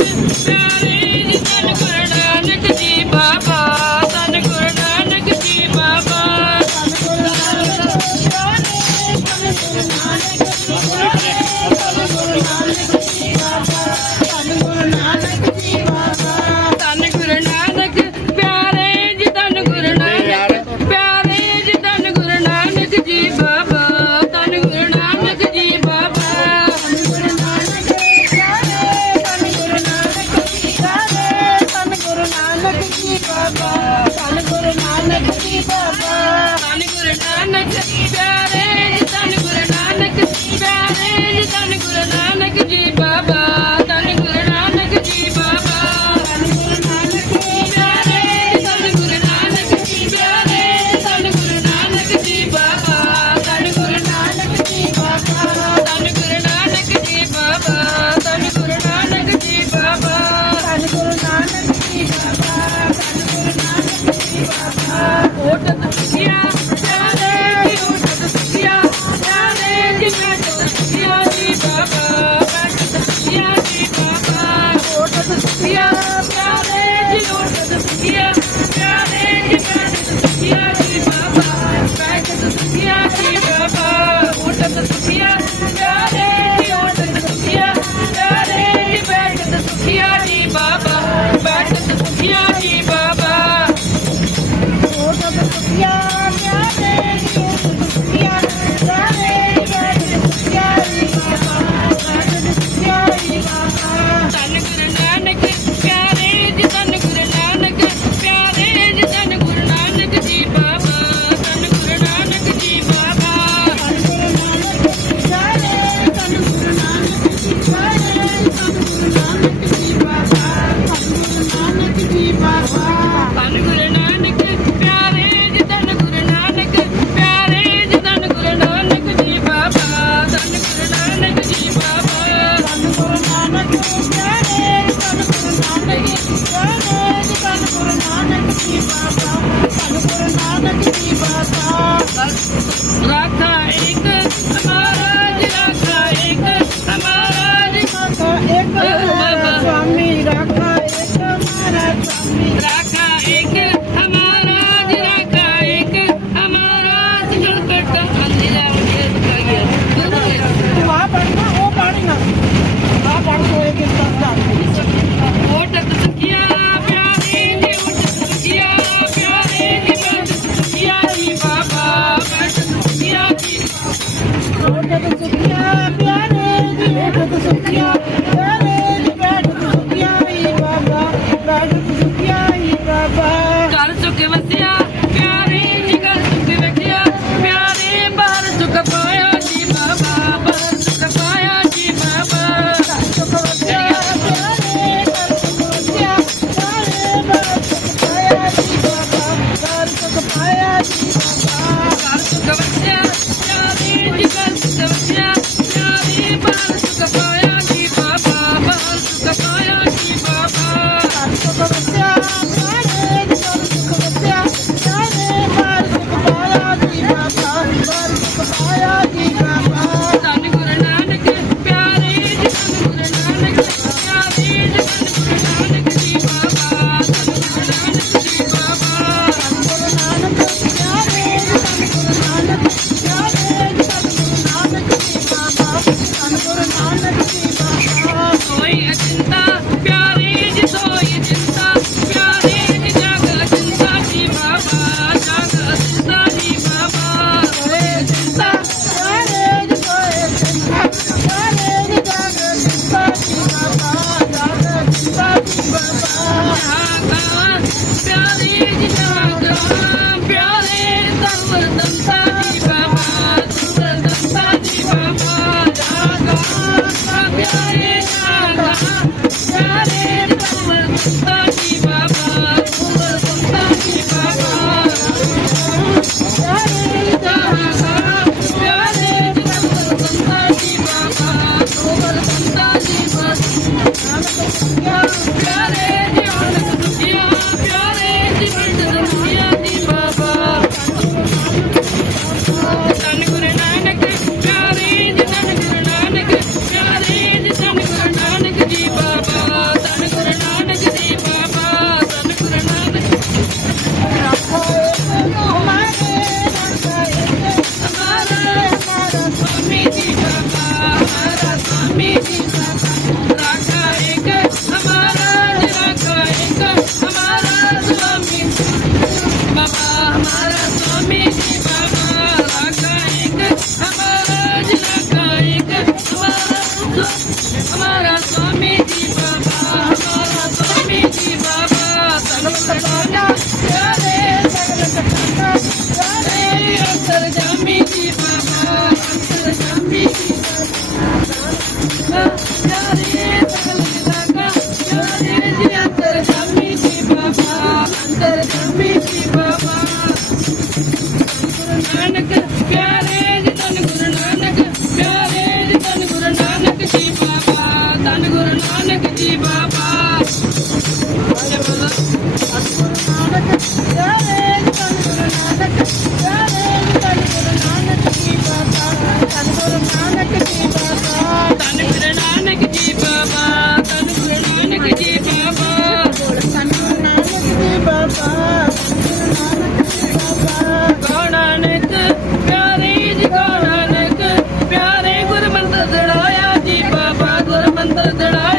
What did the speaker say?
inside and I Rata माया की said to me. ਗੁਰਮੰਦਰ ਦੜਾਇਆ ਜੀ ਬਾਬਾ ਗੁਰਮੰਦਰ ਦੜਾਇਆ।